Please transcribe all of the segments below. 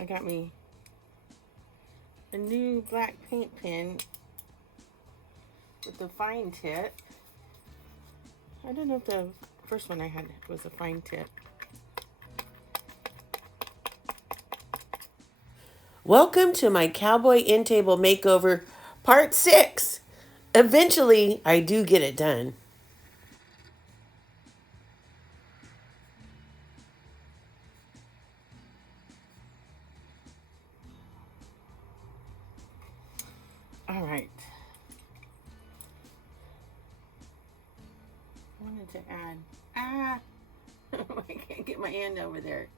I got me a new black paint pen with a fine tip. I don't know if the first one I had was a fine tip. Welcome to my Cowboy in-table makeover part 6. Eventually, I do get it done. All right. I wanted to add, I can't get my hand over there.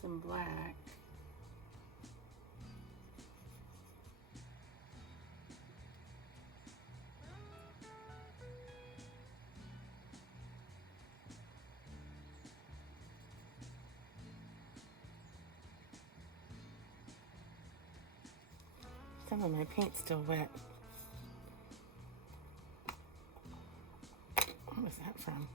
Some black. Some of my paint's still wet. What was that from?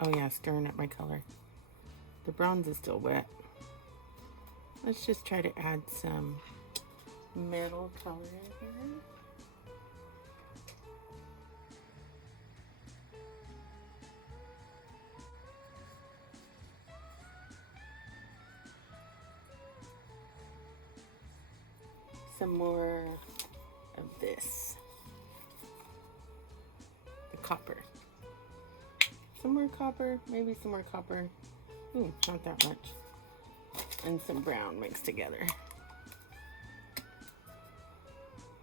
Oh yeah, stirring up my color. The bronze is still wet. Let's just try to add some metal color in here. Some more of this. The copper. Some more copper, maybe some more copper. Not that much. And some brown mixed together.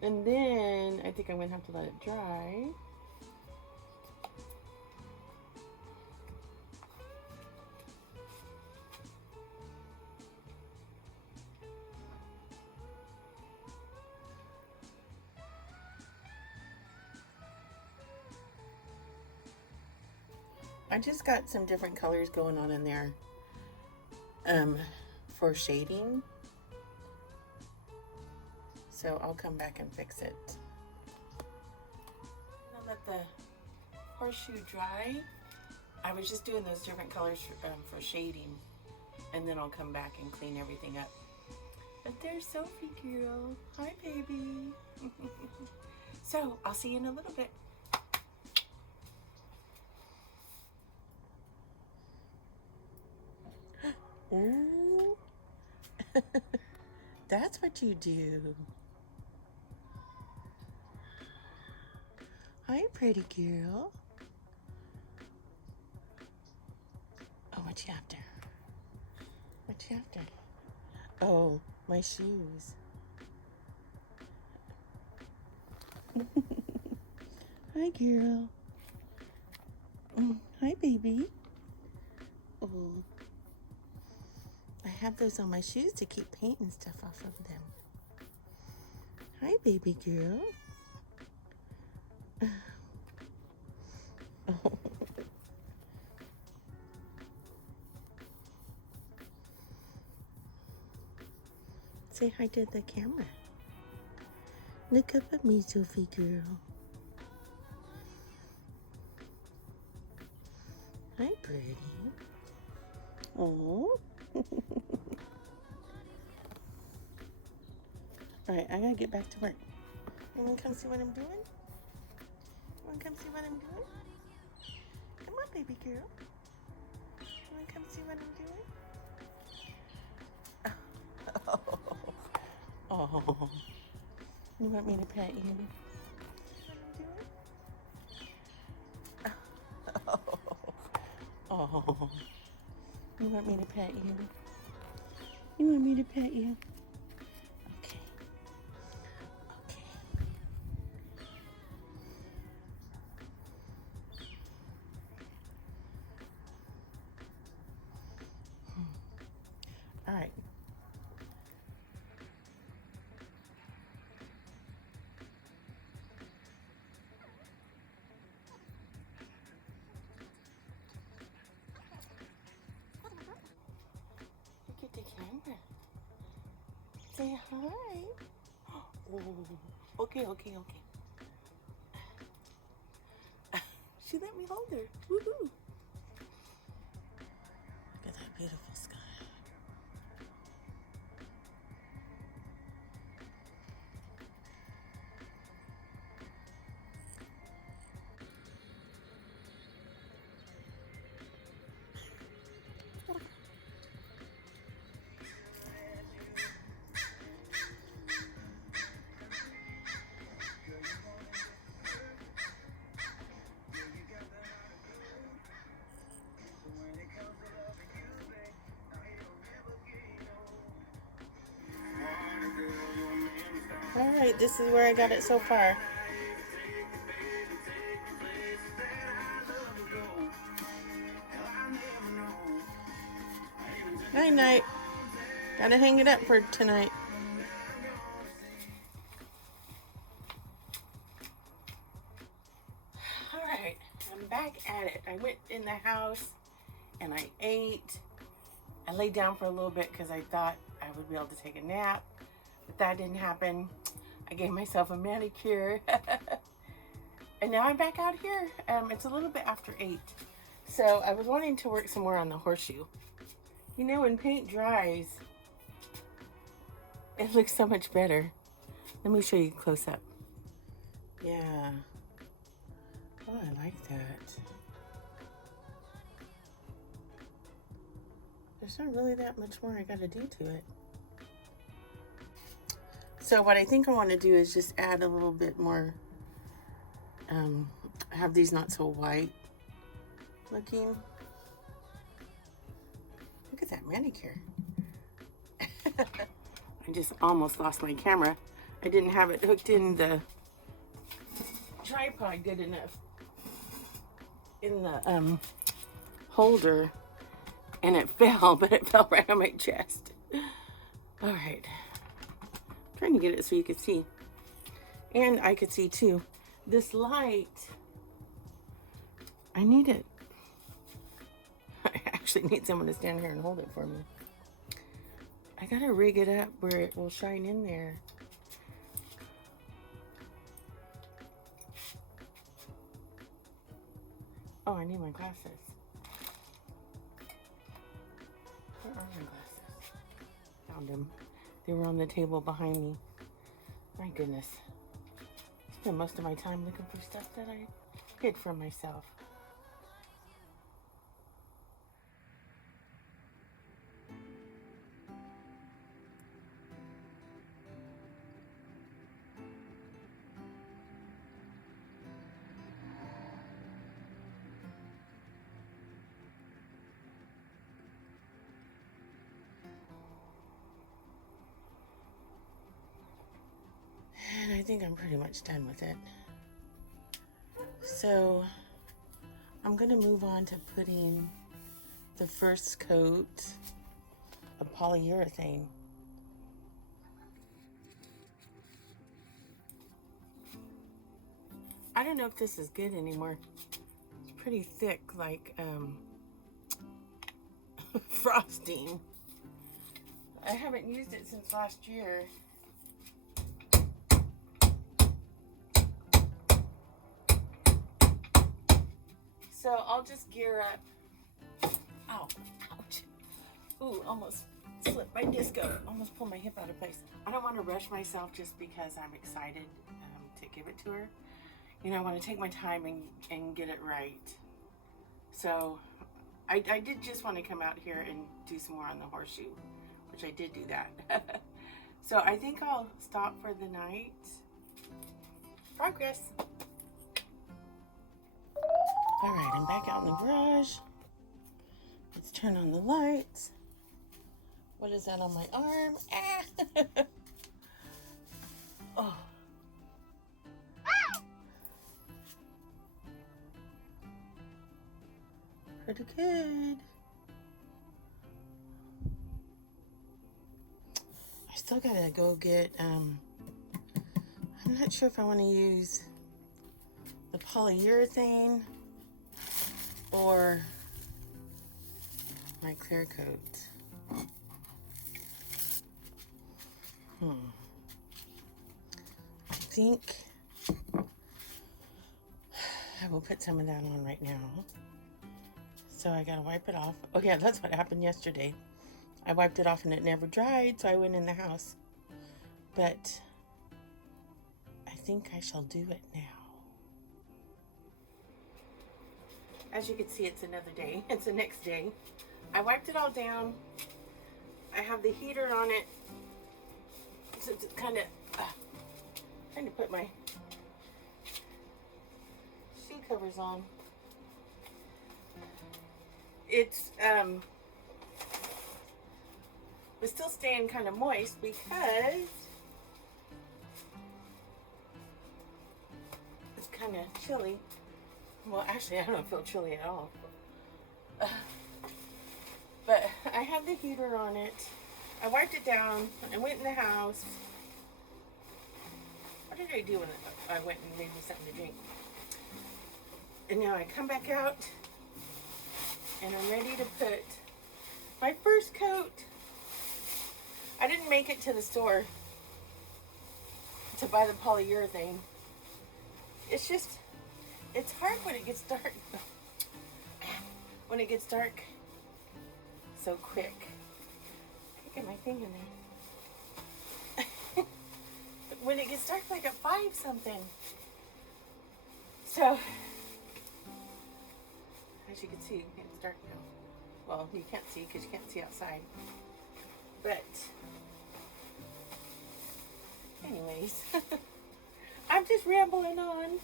And then I think I'm gonna have to let it dry. I just got some different colors going on in there for shading. So I'll come back and fix it. I'll let the horseshoe dry. I was just doing those different colors for shading, and then I'll come back and clean everything up. But there's Sophie girl. Hi, baby. So I'll see you in a little bit. Ooh. That's what you do. Hi, pretty girl. Oh, what you after? What you after? Oh, my shoes. Hi, girl. Hi, baby. Oh. I have those on my shoes to keep paint and stuff off of them. Hi, baby girl. Oh. Say hi to the camera. Look up at me, Sophie girl. Hi, pretty. Oh. Alright, I gotta get back to work. You wanna come see what I'm doing? You wanna come see what I'm doing? Come on, baby girl. You wanna come see what I'm doing? Oh. You want me to pet you? Oh. You want me to pet you? You want me to pet you? Okay. Okay. All right. Look at the camera. Say hi. Oh, okay. She let me hold her. Woohoo. Look at that beautiful sky. Alright, this is where I got it so far. Night night. Gotta hang it up for tonight. Alright, I'm back at it. I went in the house and I ate. I laid down for a little bit because I thought I would be able to take a nap, but that didn't happen. I gave myself a manicure. And now I'm back out here. It's a little bit after 8. So I was wanting to work some more on the horseshoe. You know, when paint dries, it looks so much better. Let me show you close up. Yeah. Oh, I like that. There's not really that much more I gotta do to it. So what I think I want to do is just add a little bit more, have these not so white looking. Look at that manicure. I just almost lost my camera. I didn't have it hooked in the tripod good enough in the holder, and it fell, but it fell right on my chest. All right. Trying to get it so you could see, and I could see too. This light, I need it. I actually need someone to stand here and hold it for me. I gotta rig it up where it will shine in there. Oh, I need my glasses. Where are my glasses? Found them. They were on the table behind me. My goodness. I spend most of my time looking for stuff that I hid from myself. And I think I'm pretty much done with it. So I'm gonna move on to putting the first coat of polyurethane. I don't know if this is good anymore. It's pretty thick, like frosting. I haven't used it since last year. So I'll just gear up. Ow, ouch. Ooh, almost slipped my disco. Almost pulled my hip out of place. I don't want to rush myself just because I'm excited to give it to her. You know, I want to take my time and get it right. So I did just want to come out here and do some more on the horseshoe, which I did do that. So I think I'll stop for the night. Progress. All right, I'm back out in the garage. Let's turn on the lights. What is that on my arm? Ah! Oh. Pretty good. I still gotta go get, I'm not sure if I want to use the polyurethane or my clear coat. I think I will put some of that on right now. So I gotta wipe it off. Oh yeah, that's what happened yesterday. I wiped it off and it never dried, so I went in the house. But I think I shall do it now. As you can see, it's another day. It's the next day. I wiped it all down. I have the heater on it. So it's kind of trying to put my shoe covers on. It's still staying kind of moist because kind of chilly. Well, actually, I don't feel chilly at all. But I have the heater on it. I wiped it down. I went in the house. What did I do when I went and made me something to drink? And now I come back out and I'm ready to put my first coat. I didn't make it to the store to buy the polyurethane. It's just, it's hard when it gets dark. When it gets dark so quick. I get my thing in there. When it gets dark like at 5 something. So, as you can see, it's dark now. Well, you can't see because you can't see outside. But, anyways, I'm just rambling on.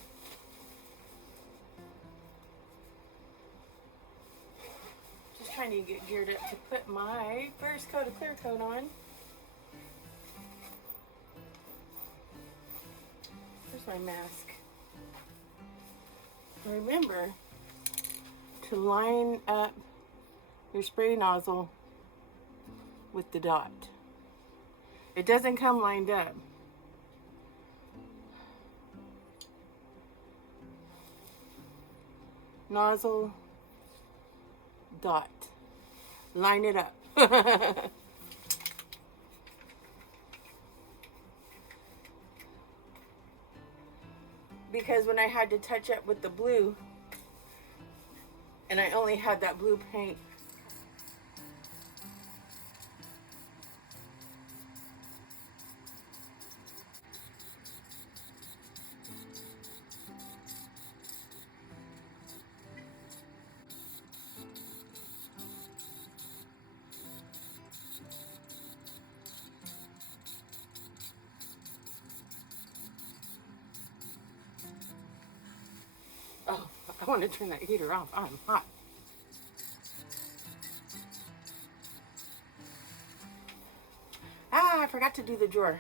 Just trying to get geared up to put my first coat of clear coat on. Here's my mask. Remember to line up your spray nozzle with the dot. It doesn't come lined up. Nozzle, dot. Line it up. Because when I had to touch up with the blue, and I only had that blue paint, oh, I want to turn that heater off. I'm hot. Ah, I forgot to do the drawer.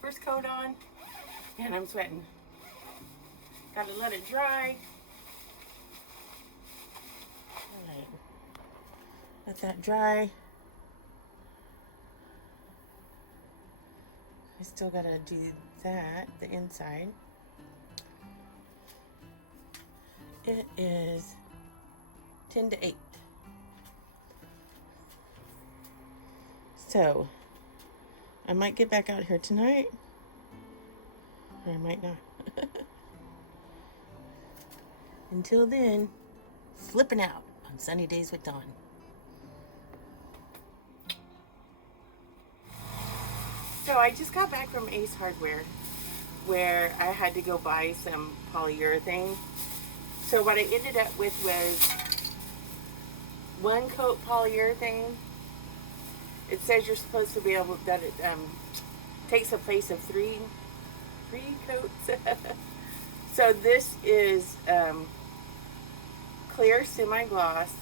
First coat on, and I'm sweating. Gotta let it dry. Alright. Let that dry. I still gotta do that, the inside. It is 10 to 8. So, I might get back out here tonight, or I might not. Until then, flipping out on sunny days with Dawn. So I just got back from Ace Hardware, where I had to go buy some polyurethane. So what I ended up with was 1 coat polyurethane. It says you're supposed to be able, that it takes the place of 3 coats. So this is clear semi-gloss,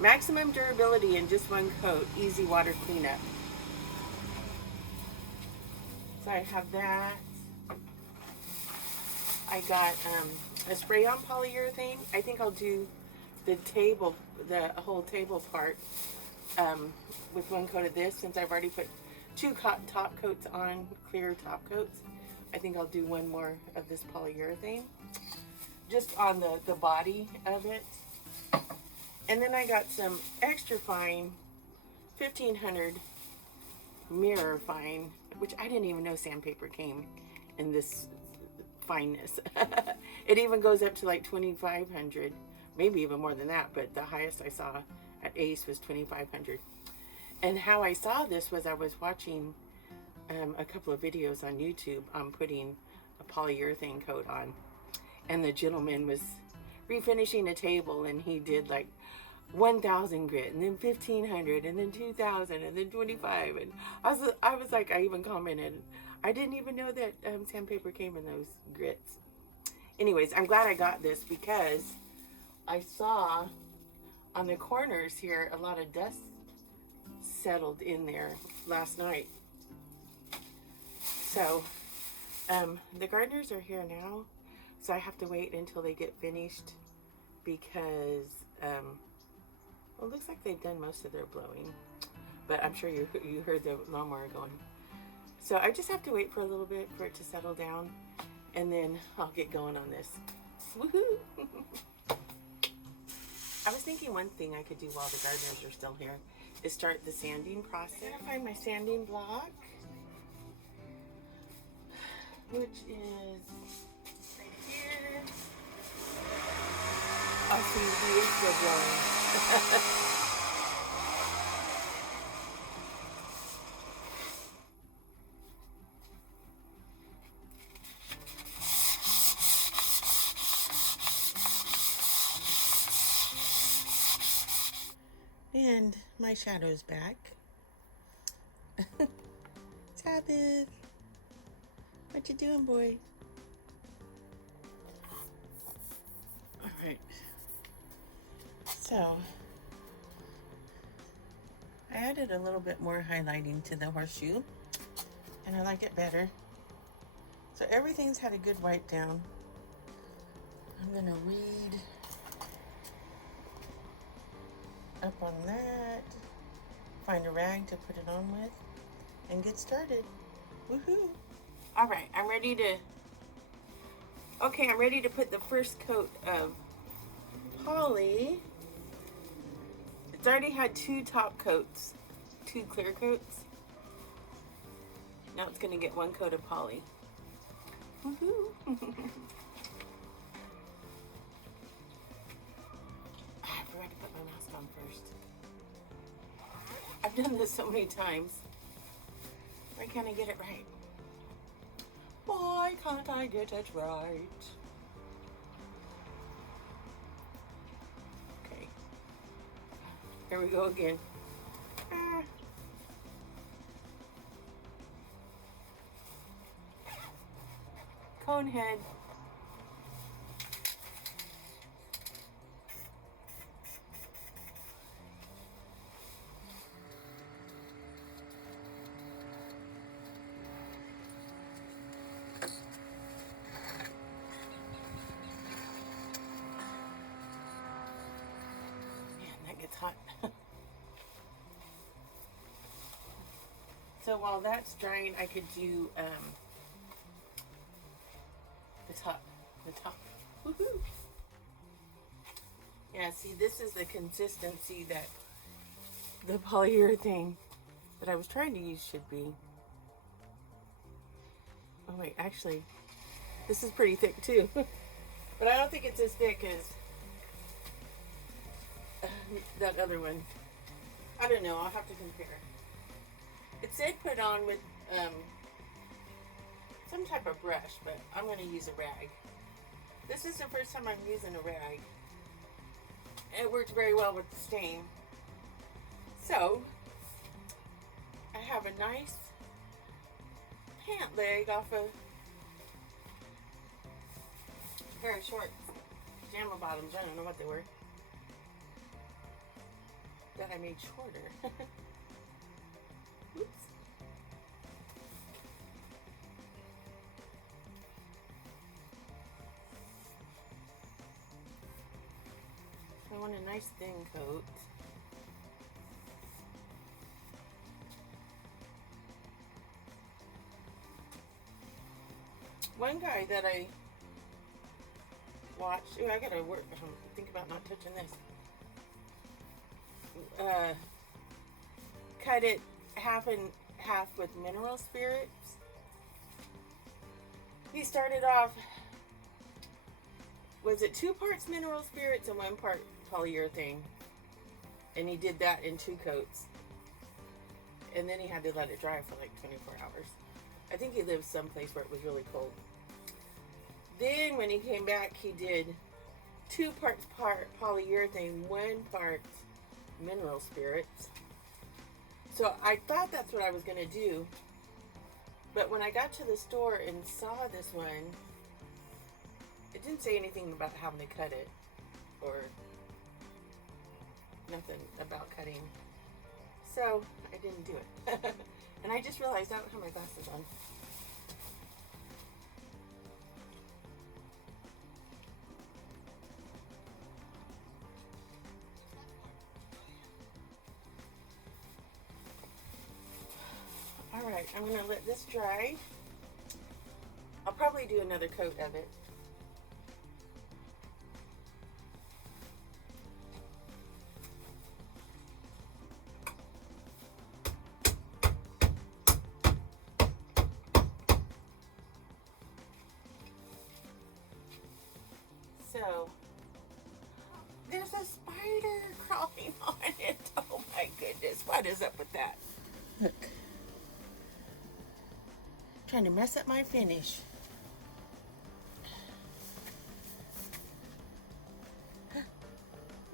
maximum durability in just 1 coat, easy water cleanup. So I have that. I got a spray-on polyurethane. I think I'll do the table, the whole table part with 1 coat of this, since I've already put 2 top coats on, clear top coats. I think I'll do 1 more of this polyurethane, just on the body of it. And then I got some extra fine 1500 mirror fine, which I didn't even know sandpaper came in this fineness. It even goes up to like 2500, maybe even more than that, but the highest I saw at Ace was 2500. And how I saw this was I was watching a couple of videos on YouTube on putting a polyurethane coat on, and the gentleman was refinishing a table, and he did like 1000 grit, and then 1500, and then 2000, and then 25. And I was like, I even commented, I didn't even know that sandpaper came in those grits. Anyways, I'm glad I got this because I saw on the corners here a lot of dust settled in there last night. So the gardeners are here now, so I have to wait until they get finished because well, it looks like they've done most of their blowing, but I'm sure you heard the lawnmower going. So I just have to wait for a little bit for it to settle down, and then I'll get going on this. Woohoo! I was thinking one thing I could do while the gardeners are still here is start the sanding process. I'm gonna find my sanding block, which is right here. Oh, see, he is still blowing. And my shadow's back. Sabbath, what you doing, boy? All right. So I added a little bit more highlighting to the horseshoe, and I like it better. So everything's had a good wipe down. I'm gonna read up on that, find a rag to put it on with, and get started. Woohoo! All right, I'm ready to put the first coat of poly. It's already had 2 top coats, 2 clear coats. Now it's gonna get 1 coat of poly. Woohoo! I forgot to put my mask on first. I've done this so many times. Why can't I get it right? Why can't I get it right? Okay. Here we go again. Cone head. It's hot. So while that's drying, I could do the top. Woohoo! Yeah, see, this is the consistency that the polyurethane that I was trying to use should be. Oh wait, actually, this is pretty thick too. But I don't think it's as thick as that other one. I don't know, I'll have to compare. It said put on with some type of brush, but I'm going to use a rag. This is the first time I'm using a rag. It works very well with the stain. So, I have a nice pant leg off a pair of shorts, pajama bottoms, I don't know what they were, that I made shorter. Oops. I want a nice thin coat. One guy that I watched, I gotta think about not touching this. Cut it half and half with mineral spirits. He started off, was it 2 parts mineral spirits and 1 part polyurethane? And he did that in 2 coats. And then he had to let it dry for like 24 hours. I think he lives someplace where it was really cold. Then when he came back, he did 2 parts polyurethane, 1 part mineral spirits. So I thought that's what I was going to do. But when I got to the store and saw this one, It didn't say anything about having to cut it or nothing about cutting. So I didn't do it. And I just realized I don't have my glasses on. Alright, I'm going to let this dry. I'll probably do another coat of it. So, there's a spider crawling on it. Oh my goodness, what is up with that? Look. Trying to mess up my finish.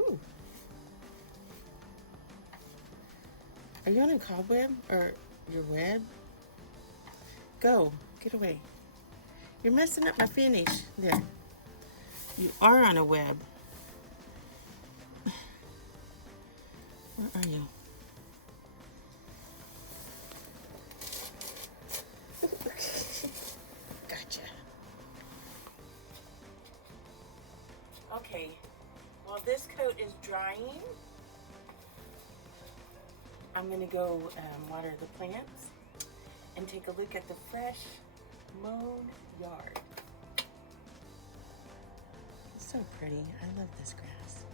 Ooh. Are you on a cobweb or your web? Go, get away. You're messing up my finish. There. You are on a web. Where are you? Gotcha. Okay, while this coat is drying, I'm gonna go water the plants and take a look at the fresh mown yard. It's so pretty. I love this grass.